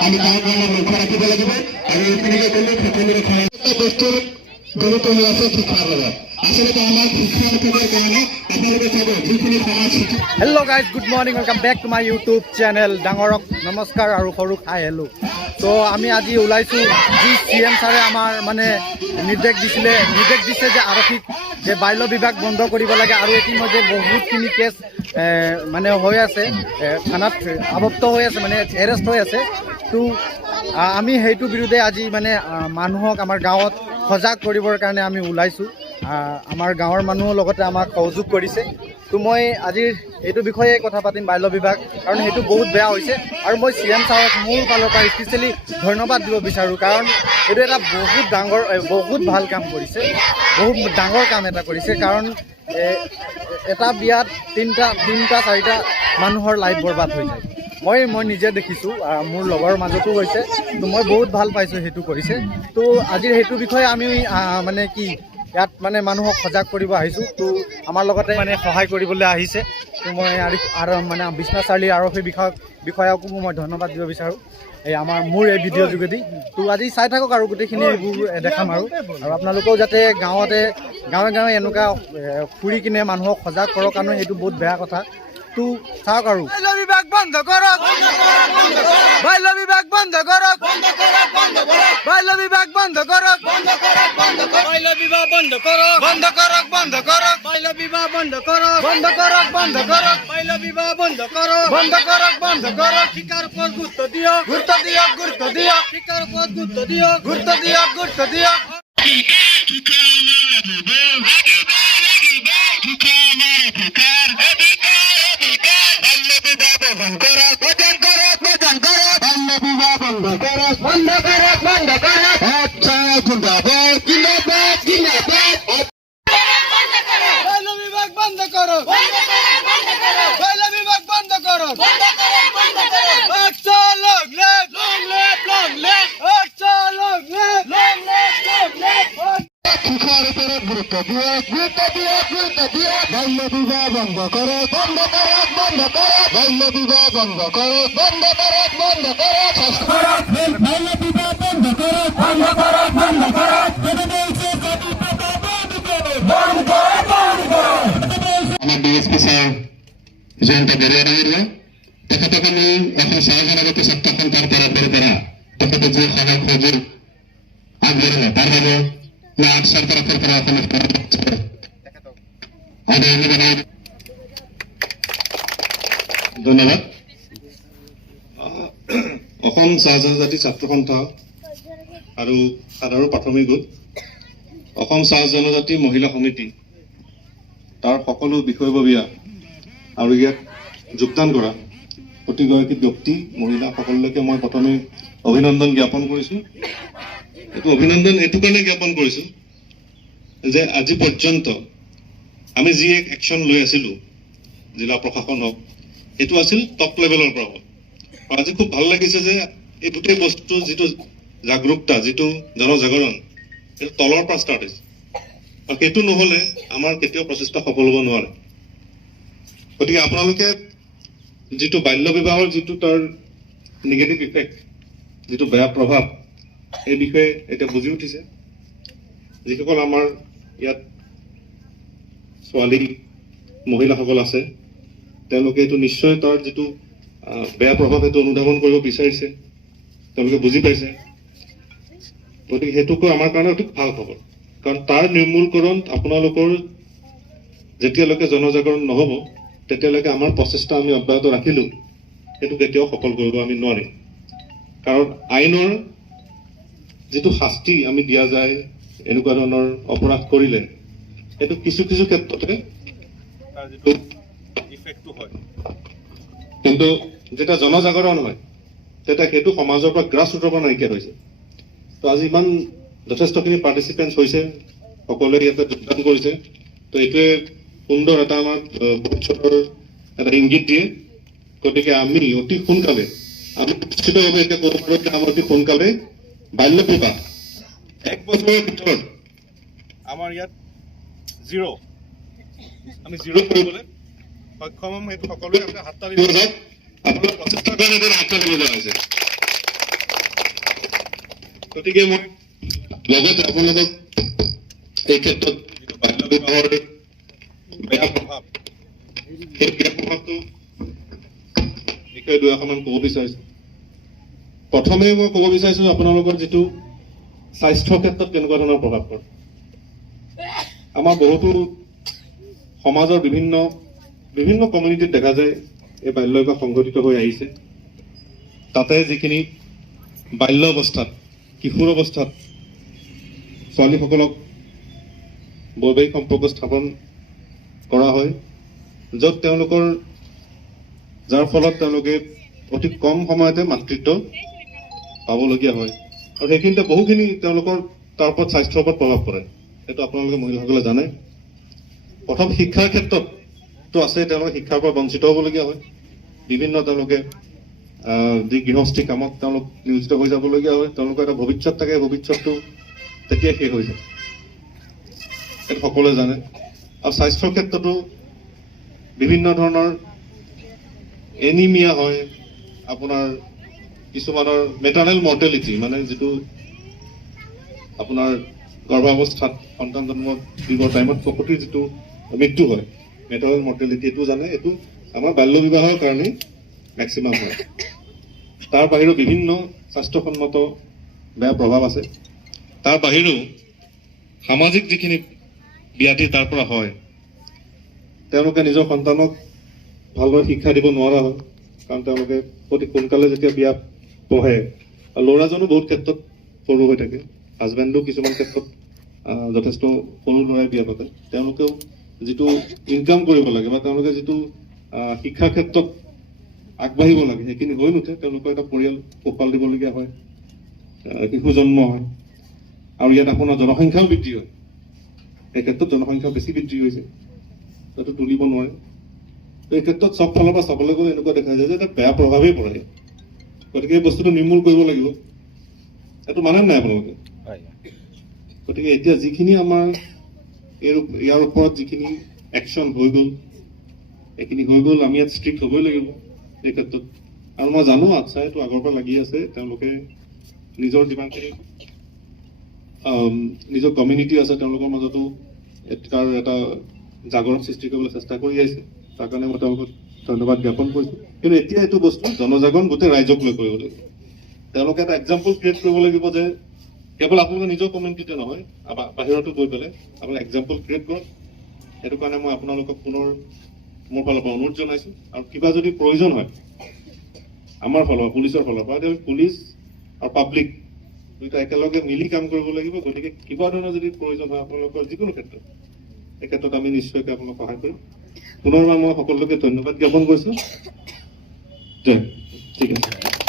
আমি তাৰ কাৰণে লক্ষ্য ৰাখিব লাগিব আৰু এইখিনিকে ক'লো সকলোৰে বস্তুৰ গুৰুত্ব হৈ আছে শিক্ষাৰ লগত আচলতে আমাৰ শিক্ষাৰ কাৰণে আপোনালোকে চাব যিখিনি সমাজ hello' guys good morning welcome back to my YouTube channel ডাঙৰক নমস্কাৰ আৰু সৰুক হাই হেল্ল' তো আমি আজি ওলাইছোঁ যি CM ছাৰে আমাৰ মানে নিৰ্দেশ দিছে যে আৰক্ষীক যে বাল্য বিবাহ বন্ধ কৰিব লাগে আৰু ইতিমধ্যে বহুতখিনি কেছ মানে হৈ আছে থানাত আবদ্ধ হৈ আছে মানে এৰেষ্ট হৈ আছে তো আমি সেইটো বিৰুদ্ধে আজি মানে মানুহক আমাৰ গাঁৱত সজাগ কৰিবৰ কাৰণে আমি ওলাইছোঁ আমাৰ গাঁৱৰ মানুহৰ লগতে আমাক সহযোগ কৰিছে তো মই আজিৰ এইটো বিষয়ে কথা পাতিম বাল্য বিবাহ কাৰণ সেইটো বহুত বেয়া হৈছে আৰু মই CM ছাৰক মোৰ ফালৰ পৰা স্পেচিয়েলি ধন্যবাদ দিব বিচাৰোঁ কাৰণ এইটো এটা বহুত ভাল কাম কৰিছে বহুত ডাঙৰ কাম এটা কৰিছে কাৰণ এটা বিয়াত তিনিটা চাৰিটা মানুহৰ লাইফ বৰবাদ হৈ যায় মই নিজে দেখিছোঁ মোৰ লগৰ মাজতো হৈছে তো মই বহুত ভাল পাইছোঁ সেইটো কৰিছে তো আজিৰ সেইটো বিষয়ে আমি মানে কি ইয়াত মানে মানুহক সজাগ কৰিব আহিছোঁ তো আমাৰ লগতে মানে সহায় কৰিবলৈ আহিছে তো মই আৰু মানে বিশ্বনাথ চাৰিআলি আৰক্ষী বিষয়াকো মই ধন্যবাদ দিব বিচাৰোঁ মোৰ এই ভিডিঅ'ৰ যোগেদি তো আজি চাই থাকক আৰু গোটেইখিনি এইবোৰ দেখাম আৰু আপোনালোকেও যাতে গাঁৱে গাঁৱে এনেকুৱা ফুৰি কিনে মানুহক সজাগ কৰক কাৰণ সেইটো বহুত বেয়া কথা তো চাওক আৰু বাল্য বিবাহ বন্ধ কৰক বাল্য বিবাহ বন্ধ কৰক বাল্য বিবাহ বন্ধ কৰক বাল্য বিবাহ বন্ধ কৰক বাল্য বিবাহ বন্ধ কৰক বাল্য বিবাহ বন্ধ কৰক শিক্ষাৰ ওপৰত গুৰুত্ব দিয়ক শিক্ষাৰ ওপৰত গুৰুত্ব দিয়ক বাল্য বিবাহ বন্ধ করক বাল্য বিবাহ বন্ধ করক আমার DSP স্যার জয়ন্ত বড়ুয়া তেখেতক আমি এখন চাহজন আগতে সপ্তাহখন তাৰ তৰফৰ পৰা তেখেতে যে সহায় সহযোগ আগবঢ়ালে তাৰ বাবে আটছাৰ তৰফৰ পৰা আপোনাক ধন্যবাদ অসম চাহ জনজাতি ছাত্ৰ সন্থা আৰু সাধাৰণ প্ৰাথমিক গোট অসম চাহ জনজাতি মহিলা সমিতি তাৰ সকলো বিষয়ববীয়া আৰু ইয়াত যোগদান কৰা প্ৰতিগৰাকী ব্যক্তি মহিলা সকলোকে মই প্ৰথমে অভিনন্দন জ্ঞাপন কৰিছোঁ এইটো অভিনন্দন এইটো কাৰণে জ্ঞাপন কৰিছোঁ যে আজি পৰ্যন্ত আমি যি এক একশ্যন লৈ আছিলোঁ জিলা প্ৰশাসন হওক এইটো আছিল টপ লেভেলৰ পৰা আজি খুব ভাল লাগিছে যে এই গোটেই বস্তু যিটো জাগৰূকতা যিটো জনজাগৰণ এইটো তলৰ পৰা ষ্টাৰ্ট হৈছে আৰু সেইটো নহ'লে আমাৰ কেতিয়াও প্ৰচেষ্টা সফল হ'ব নোৱাৰে গতিকে আপোনালোকে যিটো বাল্য বিবাহৰ যিটো তাৰ নিগেটিভ ইফেক্ট যিটো বেয়া প্ৰভাৱ এই বিষয়ে এতিয়া বুজি উঠিছে যিসকল আমাৰ ইয়াত ছোৱালী মহিলাসকল আছে তেওঁলোকে এইটো নিশ্চয় তাৰ যিটো বেয়া প্ৰভাৱ সেইটো অনুধাৱন কৰিব বিচাৰিছে তেওঁলোকে বুজি পাইছে গতিকে সেইটোকো আমাৰ কাৰণে অতি ভাল খবৰ কাৰণ তাৰ নিৰ্মূলকৰণ আপোনালোকৰ যেতিয়ালৈকে জনজাগৰণ নহ'ব তেতিয়ালৈকে আমাৰ প্ৰচেষ্টা আমি অব্যাহত ৰাখিলোঁ সেইটো কেতিয়াও সফল কৰিব আমি নোৱাৰিম কাৰণ আইনৰ যিটো শাস্তি আমি দিয়া যায় এনেকুৱা ধৰণৰ অপৰাধ কৰিলে সেইটো কিছু ক্ষেত্ৰতে তাৰ যিটো ইফেক্টটো হয় কিন্তু যেতিয়া জনজাগৰণ হয় তেতিয়া সেইটো সমাজৰ পৰা গ্ৰাছ ৰুটৰ পৰা নাইকিয়া হৈছে তো আজি ইমান যথেষ্টখিনি পাৰ্টিচিপেণ্টছ হৈছে সকলোৱে ইয়াতে যোগদান কৰিছে তো এইটোৱে সুন্দৰ এটা আমাক ভৱিষ্যতৰ এটা ইংগিত দিয়ে গতিকে আমি অতি সোনকালে আমি নিশ্চিতভাৱে এতিয়া ক'ব পাৰোঁ যে আমি অতি সোনকালে বাল্য বিবাহ 1 বছৰৰ ভিতৰত আমাৰ ইয়াত আমি জিৰ' কৰিবলৈ সক্ষম হ'ম সেইটো সকলোৱে হাত তালি দিব যাওক আপোনাৰ প্ৰচেষ্টাৰ কাৰণে এটা আঁকোৱালি লোৱা হৈছে। গতিকে মই লগতে আপোনালোকক এই ক্ষেত্ৰত যিটো বাল্য বিবাহৰ বেয়া প্ৰভাৱ, সেই বেয়া প্ৰভাৱটো বিষয়ে দুই এষাৰমান ক'ব বিচাৰিছোঁ। প্ৰথমে মই ক'ব বিচাৰিছোঁ আপোনালোকৰ যিটো স্বাস্থ্যৰ ক্ষেত্ৰত কেনেকুৱা ধৰণৰ প্ৰভাৱ পৰে। আমাৰ বহুতো সমাজৰ বিভিন্ন কমিউনিটিত দেখা যায় এই বাল্য বিবাহ সংঘটিত হৈ আহিছে। তাতে যিখিনি বাল্য অৱস্থাত, কিশোৰ অৱস্থাত ছোৱালীসকলক বৈবাহিক সম্পৰ্ক স্থাপন কৰা হয়, য'ত তেওঁলোকৰ যাৰ ফলত তেওঁলোকে অতি কম সময়তে মাতৃত্ব পাবলগীয়া হয়, আৰু সেইখিনিতে বহুখিনি তেওঁলোকৰ তাৰ ওপৰত স্বাস্থ্যৰ ওপৰত প্ৰভাৱ পৰে। সেইটো আপোনালোকে মহিলাসকলে জানে। প্ৰথম শিক্ষাৰ ক্ষেত্ৰততো আছে, তেওঁলোকে শিক্ষাৰ পৰা বঞ্চিত হ'বলগীয়া হয়। বিভিন্ন তেওঁলোকে যি গৃহস্থী কামত তেওঁলোক নিয়োজিত হৈ যাবলগীয়া হয়। তেওঁলোকৰ এটা ভৱিষ্যত থাকে, ভৱিষ্যতটো তেতিয়াই শেষ হৈ যায়, সেইটো সকলোৱে জানে। আৰু স্বাস্থ্যৰ ক্ষেত্ৰতো বিভিন্ন ধৰণৰ এনিমিয়া হয়, আপোনাৰ কিছুমানৰ মেটাৰনেল মৰ্টেলিটি, মানে যিটো আপোনাৰ গৰ্ভাৱস্থাত সন্তান জন্ম দিবৰ টাইমত প্ৰসূতিৰ যিটো মৃত্যু হয়, মেটাৰনেল মৰ্টেলিটি, এইটো জানে। এইটো আমাৰ বাল্য বিবাহৰ কাৰণে মেক্সিমাম হয়। তাৰ বাহিৰেও বিভিন্ন স্বাস্থ্যসন্মত বেয়া প্ৰভাৱ আছে। তাৰ বাহিৰেও সামাজিক যিখিনি ব্যাধি তাৰ পৰা হয়, তেওঁলোকে নিজৰ সন্তানক ভালদৰে শিক্ষা দিব নোৱাৰা হয়, কাৰণ তেওঁলোকে অতি সোনকালে যেতিয়া বিয়া পঢ়ে, আৰু ল'ৰাজনো বহুত ক্ষেত্ৰত সৰু হৈ থাকে, হাজবেণ্ডো কিছুমান ক্ষেত্ৰত যথেষ্ট সৰু ল'ৰাই বিয়া পাতে। তেওঁলোকেও যিটো ইনকাম কৰিব লাগে বা তেওঁলোকে যিটো শিক্ষাৰ ক্ষেত্ৰত আগবাঢ়িব লাগে, সেইখিনি হৈ নুঠে। তেওঁলোকৰ এটা পৰিয়াল পোহপাল দিবলগীয়া হয়, শিশু জন্ম হয়, আৰু ইয়াত আপোনাৰ জনসংখ্যাও বৃদ্ধি হয়। এই ক্ষেত্ৰত জনসংখ্যা বেছি বৃদ্ধি হৈছে, সেইটো তুলিব নোৱাৰে। এই ক্ষেত্ৰত চব ফালৰ পৰা চাবলৈ গ'লে এনেকুৱা দেখা যায় যে এটা বেয়া প্ৰভাৱেই পৰে। গতিকে এই বস্তুটো নিৰ্মূল কৰিব লাগিব, এইটো মানে নাই আপোনালোকে। গতিকে এতিয়া যিখিনি আমাৰ ইয়াৰ ওপৰত যিখিনি একশ্যন হৈ গ'ল, এইখিনি হৈ গ'ল, আমি ইয়াত ষ্ট্ৰিক্ট হ'বই লাগিব এই ক্ষেত্ৰত। আৰু মই জানো আচ্ছা এইটো আগৰ পৰা লাগি আছে, তেওঁলোকে নিজৰ যিমানখিনি নিজৰ কমিউনিটি আছে তেওঁলোকৰ মাজতো তাৰ এটা জাগৰণ সৃষ্টি কৰিবলৈ চেষ্টা কৰি আহিছে। তাৰ কাৰণে মই তেওঁলোকক ধন্যবাদ জ্ঞাপন কৰিছোঁ। কিন্তু এতিয়া এইটো বস্তু জনজাগৰণ গোটেই ৰাইজক লৈ কৰিব লাগিব। তেওঁলোকে এটা এক্সাম্পল ক্ৰিয়েট কৰিব লাগিব যে কেৱল আপোনালোকে নিজৰ কমিউনিটিতে নহয়, বাহিৰতো গৈ পেলাই আপোনালোকে এক্সাম্পল ক্ৰিয়েট কৰক। সেইটো কাৰণে মই আপোনালোকক পুনৰ মোৰ ফালৰ পৰা অনুৰোধ জনাইছোঁ। আৰু কিবা যদি প্ৰয়োজন হয় আমাৰ ফালৰ পৰা, পুলিচৰ ফালৰ পৰা, তেতিয়াহ'লে পুলিচ আৰু পাব্লিক দুইটা একেলগে মিলি কাম কৰিব লাগিব। গতিকে কিবা ধৰণৰ যদি প্ৰয়োজন হয় আপোনালোকৰ যিকোনো ক্ষেত্ৰত, এই ক্ষেত্ৰত আমি নিশ্চয়কৈ আপোনালোক সহায় কৰিম। পুনৰবাৰ মই সকলোকে ধন্যবাদ জ্ঞাপন কৰিছোঁ। জয়, ঠিক আছে।